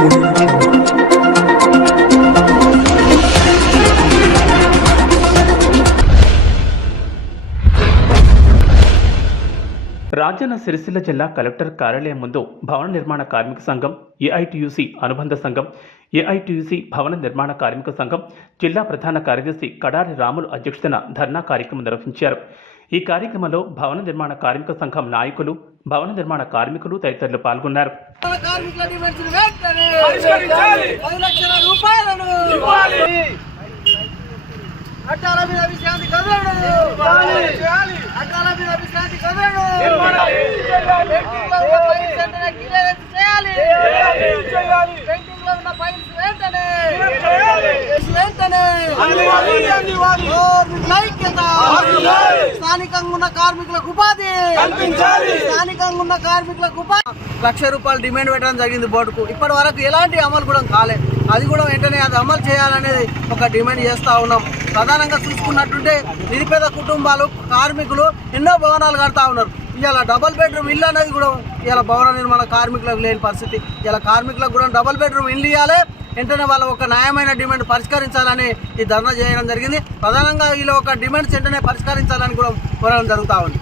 రాజన్న సిరిసిల్ల జిల్లా కలెక్టర్ కార్యాలయం ముందు భవన నిర్మాణ కార్మిక సంఘం ఏఐటియుసి అనుబంధ సంఘం ఏఐటియుసి భవన నిర్మాణ కార్మిక సంఘం జిల్లా ప్రధాన కార్యదర్శి కడారి రాములు అధ్యక్షతన ధర్నా కార్యక్రమం నిర్వహించారు. ఈ కార్యక్రమంలో భవన నిర్మాణ కార్మిక సంఘం నాయకులు భవన నిర్మాణ కార్మికులు తదితరులు పాల్గొన్నారు. కార్మికుల డిమాండ్స్ వెంటనే. పది లక్షల రూపాయలను. అట్టాల మీద విశ్రాంతి కదలడు చేయాలి. అట్టాల మీద విశ్రాంతి కదలడు నిర్మాణాలు చేయాలి. పెండింగ్లో ఉన్న ఫైల్స్ వెంటనే క్లియరెన్స్ చేయాలి చేయాలి. చేయాలి. పెండింగ్లో ఉన్న ఫైల్స్ వెంటనే చేయాలి. వెంటనే అందివ్వాలి, అందివ్వాలి. కార్మికుల ఐక్యత అందివ్వాలి. స్థానికంగా ఉన్న కార్మికులకు ఉపాధి. స్థానికంగా ఉన్న కార్మికులకు ఉపాధి. లక్ష రూపాయలు డిమాండ్ పెట్టడం జరిగింది బోర్డుకు. ఇప్పటి వరకు ఎలాంటి అమలు కూడా కాలే. అది కూడా వెంటనే అది అమలు చేయాలనేది ఒక డిమాండ్ చేస్తా ఉన్నాం. ప్రధానంగా చూసుకున్నట్టుంటే నిరుపేద కుటుంబాలు కార్మికులు ఎన్నో భవనాలు కడతా ఉన్నారు. ఇవాళ డబల్ బెడ్రూమ్ ఇల్లు అనేది కూడా ఇవాళ భవన నిర్మాణ కార్మికులకు లేని పరిస్థితి. ఇలా కార్మికులకు కూడా డబల్ బెడ్రూమ్ ఇల్లు ఇవ్వాలి. వెంటనే వాళ్ళ ఒక న్యాయమైన డిమాండ్ పరిష్కరించాలని ఈ ధర్నా చేయడం జరిగింది. ప్రధానంగా వీళ్ళ ఒక డిమాండ్స్ వెంటనే పరిష్కరించాలని కూడా కోరడం జరుగుతూ ఉంది.